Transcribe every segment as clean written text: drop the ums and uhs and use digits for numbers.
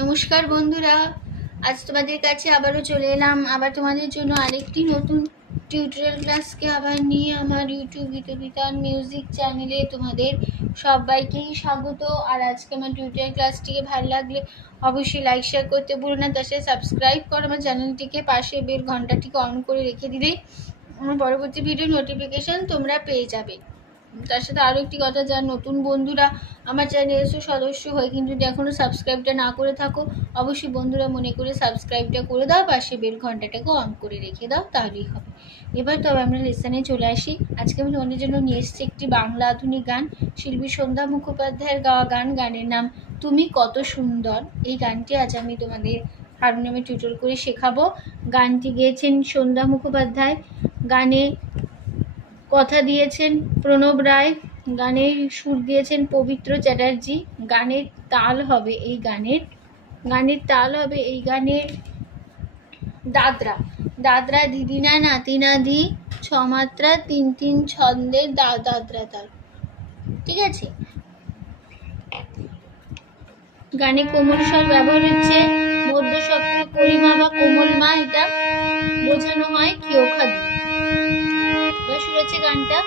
নমস্কার বন্ধুরা, আজ তোমাদের কাছে আবারও চলে এলাম আবার তোমাদের জন্য আরেকটি নতুন টিউটোরিয়াল ক্লাসকে আবার নিয়ে আমার ইউটিউব গীতবিতান মিউজিক চ্যানেলে তোমাদের সবাইকেই স্বাগত। আর আজকে আমার টিউটোরিয়াল ক্লাসটিকে ভালো লাগলে অবশ্যই লাইক শেয়ার করতে ভুলো না, তার সাথে সাবস্ক্রাইব করো আমার চ্যানেলটিকে, পাশে বেল ঘন্টাটিকে অন করে রেখে দিলেই আমার পরবর্তী ভিডিও নোটিফিকেশান তোমরা পেয়ে যাবে। তার সাথে আরও একটি কথা, যারা নতুন বন্ধুরা আমার চ্যানেলের সদস্য হয়ে কিন্তু এখনও সাবস্ক্রাইবটা না করে থাকো, অবশ্যই বন্ধুরা মনে করে সাবস্ক্রাইবটা করে দাও, পাশে বেল ঘন্টাটাকে অন করে রেখে দাও, তাহলেই হবে। এবার তবে আমরা লেসনে চলে আসি। আজকে আমি তোমাদের জন্য নিয়ে এসেছি একটি বাংলা আধুনিক গান, শিল্পী সন্ধ্যা মুখোপাধ্যায়ের গাওয়া গান। গানের নাম তুমি কত সুন্দর। এই গানটি আজ আমি তোমাদের হারমোনিয়ামে টিউটোরিয়াল করে শেখাবো। গানটি গেয়েছেন সন্ধ্যা মুখোপাধ্যায়, গানে কথা দিয়েছেন প্রণব রায়, গানের সুর দিয়েছেন পবিত্র চ্যাটার্জি। গানের তাল হবে এই গানের দাদরা দাদরা দিদিনা নাতিনা দি ছমাত্রা তিন তিন ছন্দের দাদরা তাল। ঠিক আছে, গানে কোমল স্বর ব্যবহার হচ্ছে, মধ্য সপ্তক পরিমা বা কোমল মা, এটা বোঝানো হয় কিওখা দিয়ে। এবার শুরু হচ্ছে গানটা।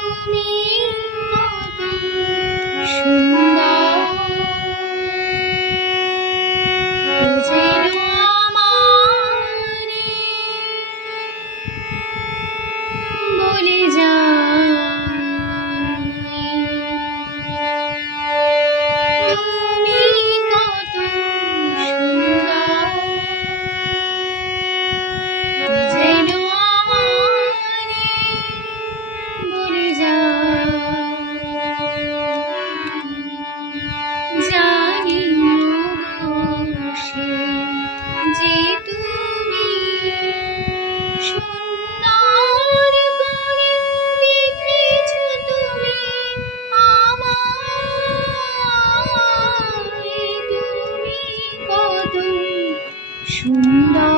তুমি কত সুন্দর যেন আমারে বলে যায়, তুমি কত সুন্দর যেন আমারে বলে যায়, জানি সে যে তুমি সুন্দর করে দেখেছ তুমি আমায়, তুমি কত সুন্দর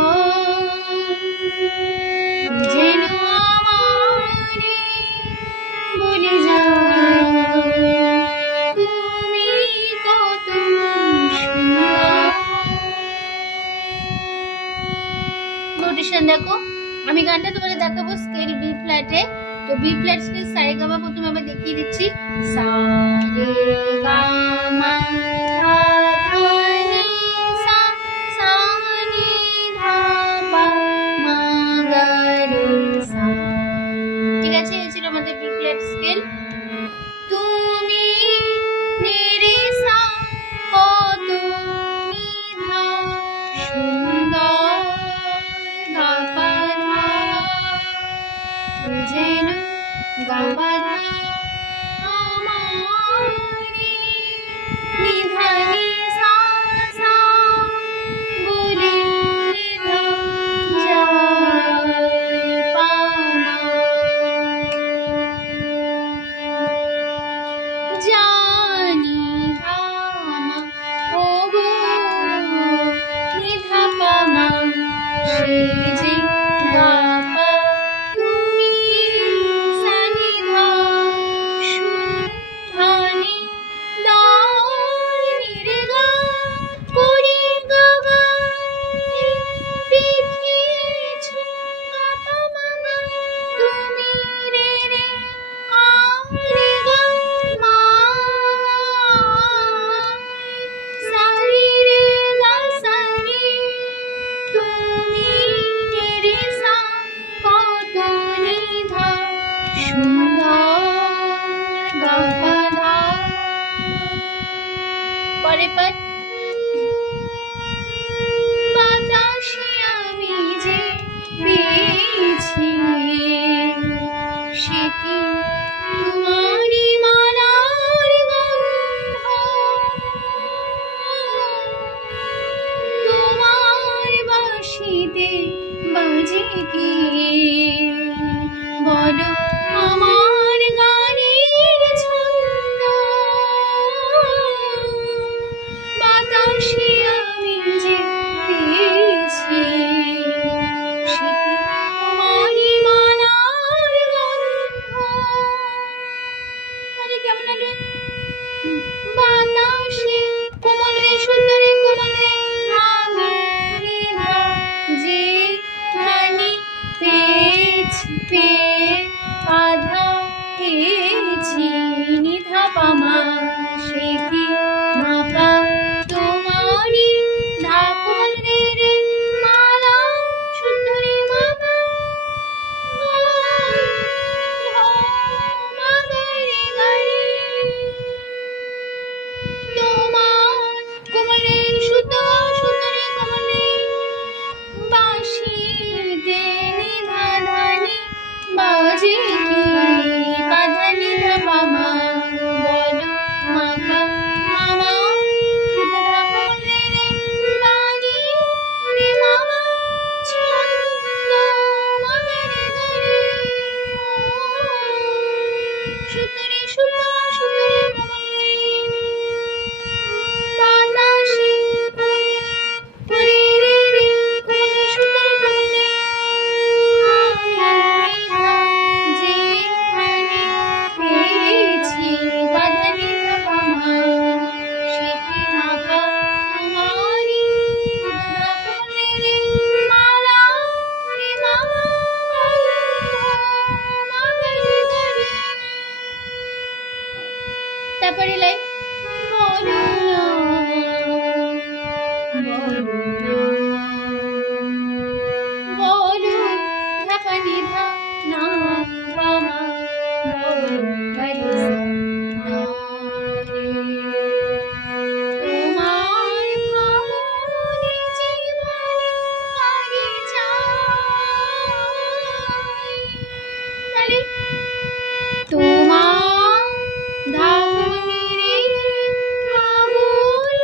যেন আমারে বলে যায়, তুমি কত সুন্দর। নোটেশন দেখো, আমি গানটা তোমাদের দেখাবো স্কেল বি ফ্ল্যাটে। তো বি ফ্ল্যাট স্কেল সারে গামা প্রথমে আমরা দেখিয়ে দিচ্ছি। সা রে গা মা ধা ধা নি সা, সা নি ধা পা মা গা রে সা। ঠিক আছে, এই ছিল আমাদের বি ফ্ল্যাট স্কেল। তুমি নি রে সা কত নি ধা সুন্দর, গা পা ধা যেন গা পা ধা আমারে নিধা নি সা সা বলে নিধা যায় পা মা, জানি ধা মা ও গো নিধা পা মা, সে যে গা পা তুমি সা নি ধা সুন্ধানি দাও নি রে গা করি গা গা দেখিয়েছ গা পা মা গা, তুমি রে রে আ রে গা মা, সা রি রে গা সা রি, তুমি রে সা কত নিধা সুন্দর, গা পা ধা। পরে পাঠ। বাতাসে আমি যে পেয়েছি সে কি তোমারি মালার গন্ধ, তোমার বাঁশিতে বাজে কি বলো আমার গানের ছন্দ, তারপরে লাইন বলো না বলো না বলো ধাপা নিধা না মামা বলো গারিসা না রে তোমার ভাবনে জীবনে কারে চাই তাহলে তোমার ধাবনে রে মামুল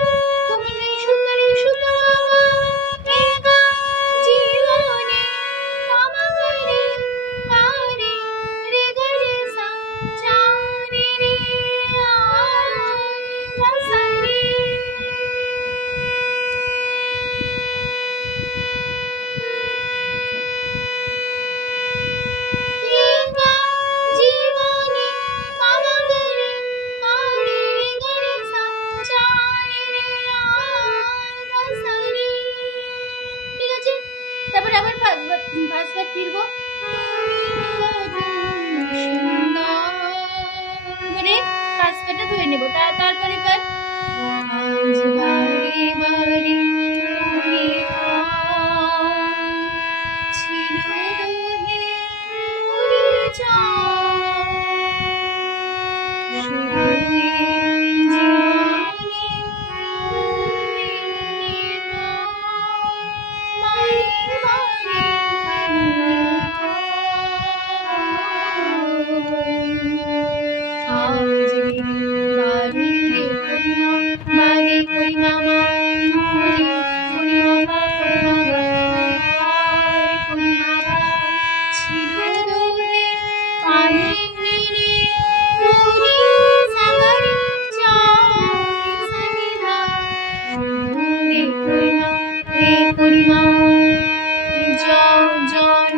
তুমি সুন্দরী সুতমা একা জীবনে মামা করে কারে রে গরে সা চারে রে আসারে একা জীবনে মামা করে কারে রে গরে সা চারে রে আসারে ঠিক আছে তারপর আবার ফার্স্ট ফিরবো মানে ফার্স্ট পার্টটা ধরে নেব তারপরে কার আজ বারে বারে মনে ছিল দোহে উড়ে যাওয়া শুধুই জীবনে বারে বারে আজ বাড়ি বাড়ি করি মামা করি করি মামা করি মামা ছিল দূরে পানি নিয়ে পুরি সাগরে চাই সনিধা রে করি মা রে করি মা জন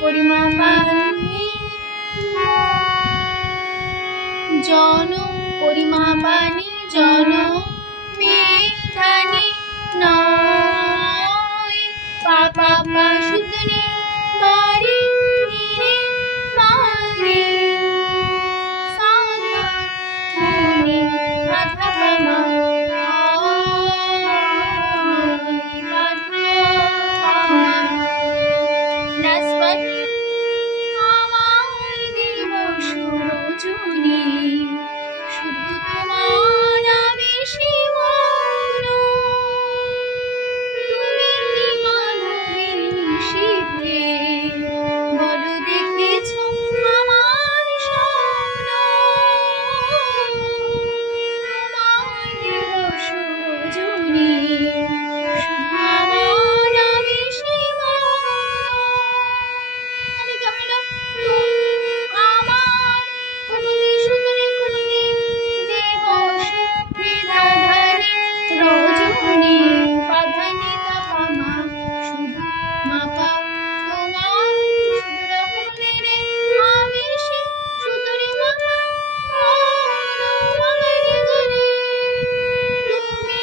করি মা পানি জন পরিমা পানি জন মেধানি নয় পাপা পা শুদ্ধনি বাড়ি নিরে বাড়ি সাধা মনে রাধা পামা আমায় দেব সুরজনী শুধু তোমার আবেশে মগ্ন তুমি কি মানবে নিষিদ্ধে বলো দেখেছ আমার স্বপ্ন তোমায় দেব সুরজনী শুধু আমার আবেশে মগ্ন তাহলে কেমন হলো আমার কোনদি সুন্দরী কোনদি দেবশ নিধাধানি রজনী পাধানি তাপামা শুধু মাপা তোমার সুন্দর হলে রে আবেশে সুন্দরী মামা মগরে গরে তুমি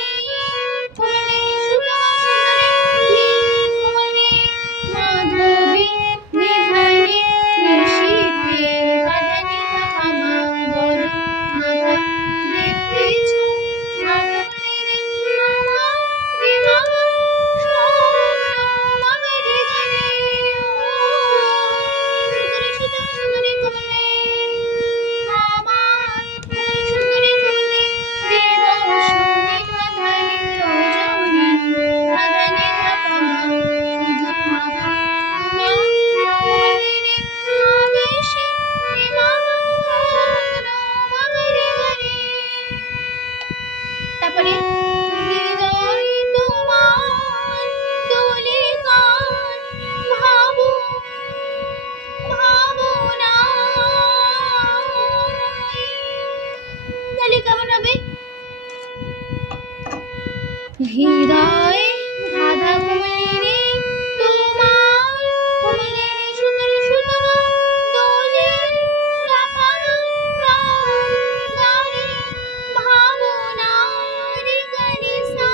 কোনে সুন্দর সুন্দরী কোনে মাধবী নিধানি নিশিতে পাধানি তাপামা বড় মাথা দেখেছ মাগরে রে মামা রে মামা মগরে গরে সুন্দরী সুন্দরী কোনে আমার সুন্দরী কোনে দেব সুনি পাধানি রজনী পাধানি তাপামা শুধু মামা মগরে রে আবেশে রে মামা মগরে গরে তারপরে হৃদয় তোমার দোলে কার ভাবো ভাবনা তাহলে কেমন হবে হৃদয় রাধা কমলে রে তোমার কমলে রে সুন্দরী সুতমা দোলে গাপাল গারে ভাবনা রে গরে সা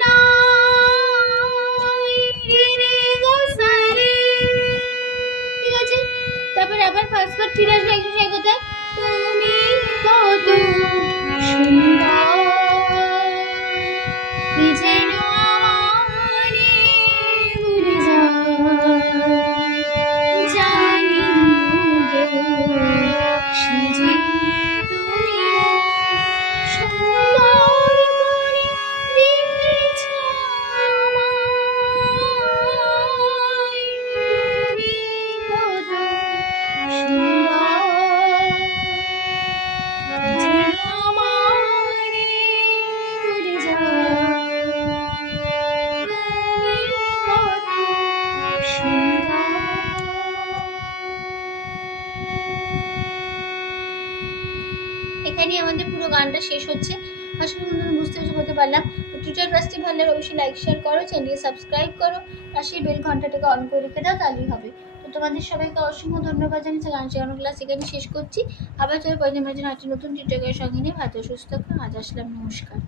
নাই রে রে গা সা রে ঠিক আছে তারপর আবার ফার্স্ট পার্ট ফিরে আসবে একটু সেই কথা তুমি কত সুন্দর কি যেন আমারে ভুলে জানি গো, সে যে তুমি সুন্দর করে দেখেছ আমায়, তুমি কত সুন্দর যেন আমারে ভুলে তুমি কত সুন্দর। এখানেই আমাদের পুরো গানটা শেষ হচ্ছে। আসলে বন্ধুরা বুঝতে হতে পারলাম। তো টিউটর ক্লাসটি ভালো লাগলে অবশ্যই লাইক শেয়ার করো, চ্যানেলকে সাবস্ক্রাইব করো, পাশের বেল ঘন্টাটাকে অন করে রেখে দাও, তাহলেই হবে। তো তোমাদের সবাইকে অসংখ্য ধন্যবাদ জানিয়ে গান শেখানো ক্লাস এখানে শেষ করছি। আবার চলো পরের দিনের জন্য একটা নতুন টিউটরের সঙ্গে নিয়ে ভালো সুস্থ থাকুন। আজ আসলাম, নমস্কার।